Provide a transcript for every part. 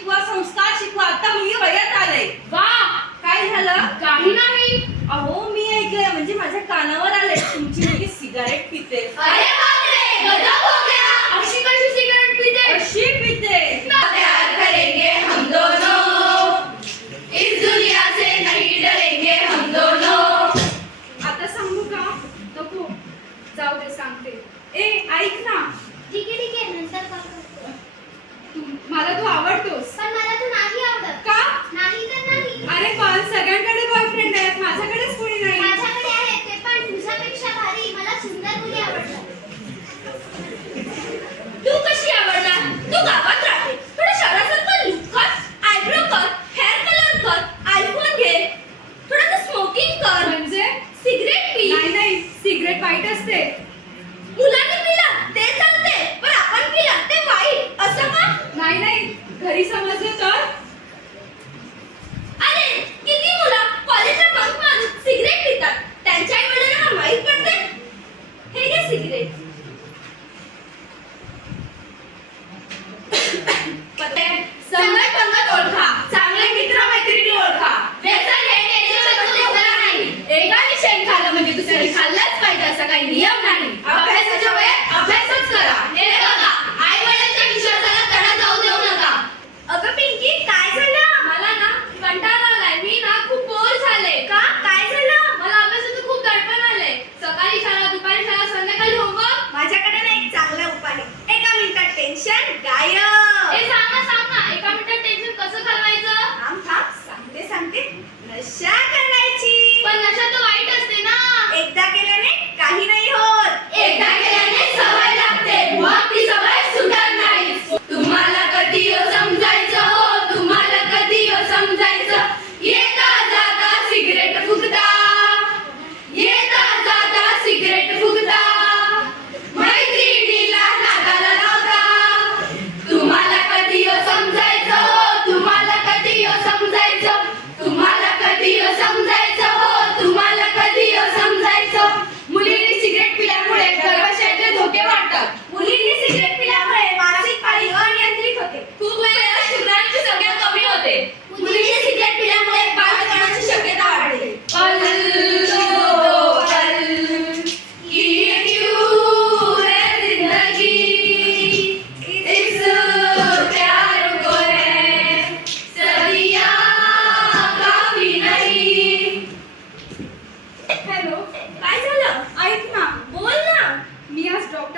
शिकवा संस्कार शिकवा. आता मुली वयात आलंय. वा! काय झालं? काही नाही. अहो मी ऐकलंय म्हणजे माझ्या कानावर आलंय. तुमची मुलगी सिगारेट पिते. अरे बापरे! गजब हो गया! अशी कशी सिगारेट पिते? अशी पिते. प्यार करेंगे हम दोनों। इस दुनिया से नहीं डरेंगे हम दोनों। आता सांगू का? नको. जाऊ दे सांगते. ए ऐक ना. ठीक आहे ठीक आहे. नंतर कॉल करते. तू मला तू आवडतोस. पण मला तू नाही आवडत. का? नाही तर नाही. अरे पण सगळ्यांकडे बॉयफ्रेंड आहेत. माझ्याकडेच कोणी नाही. माझ्याकडे आहे ते पण तुझ्यापेक्षा भारी. मला सुंदर मुली आवडतात. तू कशी आवडणार? तू गावात राहते. थोडं शहरासारखं लुक कर. आयब्रो कर. हेअर कलर कर. आयफोन घे. थोडं स्मोकिंग कर. म्हणजे? सिगरेट पी. नाही नाही. सिगरेट वाईट असते मुलांनी पिला ते चालते पण आपण पिला ते वाईट असं का नाही नाही घरी समजलं तर अरे किती मुलं कॉलेजला बंक मारून सिगरेट पितात त्यांच्या आई वडिलांना माहीत पडते हे घे सिगरेट पते संगत पंगत ओळखा चांगले मित्र मैत्रिणी ओळखा व्यसन हे टेन्शन होणार नाही एकाने शेण खाल्लं म्हणजे दुसऱ्याने खाल्लंच पाहिजे असा काही नियम नाही. अभ्यासाच्या वेळेत अभ्यासच करा. हे बघा आई वडिलांच्या विश्वासाला तडा जाऊ देऊ नका. अगं पिंकी काय झालं? मला ना कंटाळा आलाय. मी ना खूप बोर झाले. का? काय झालं? मला अभ्यासाचं खूप दडपण आलंय. सकाळी शाळा दुपारी शाळा संध्याकाळी होमवर्क माझ्याकडे ना एक चांगला उपाय आहे. एका मिनिटात टेन्शन गायब. ए सांग ना सांग ना. एका मिनिटात टेन्शन कसं घालवायचं? थांब थांब. सांगते सांगते. नशा करायची. पण नशा तर वाईट असते ना एकदा केल्याने काही नाही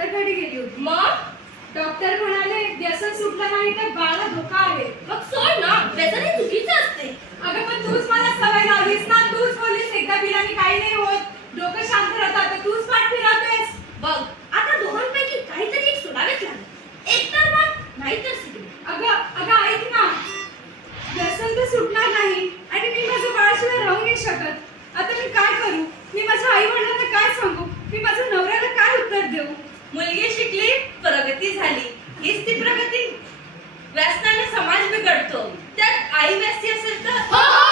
डॉक्टरकडे गेली होती. मग? डॉक्टर म्हणाले व्यसन सुटलं नाही तर बाळा धोका आहे. मग सोड ना. व्यसन हे चुकीचं असते. अगं पण तूच मला सवय लावलीस ना. तूच बोललीस एकदा पिल्याने काही नाही होत. डोकं शांत राहतं आता तूच पाठ फिरवतेस. बघ आता दोघांपैकी काहीतरी एक सोडावेच लागेल. एक तर मग नाही तर सिगरेट अगं अगं ऐक ना. व्यसन तर सुटणार नाही आणि मी माझ्या बाळाशिवाय राहू नाही शकत आता मी काय करू मी माझ्या आई वडिलांना काय सांगू मी माझ्या नवऱ्याला काय उत्तर देऊ मुलगी शिकली प्रगती झाली. हीच ती प्रगती. व्यसनाने समाज बिघडतो. त्यात आई व्यस्ती असेल तर? हो, हो.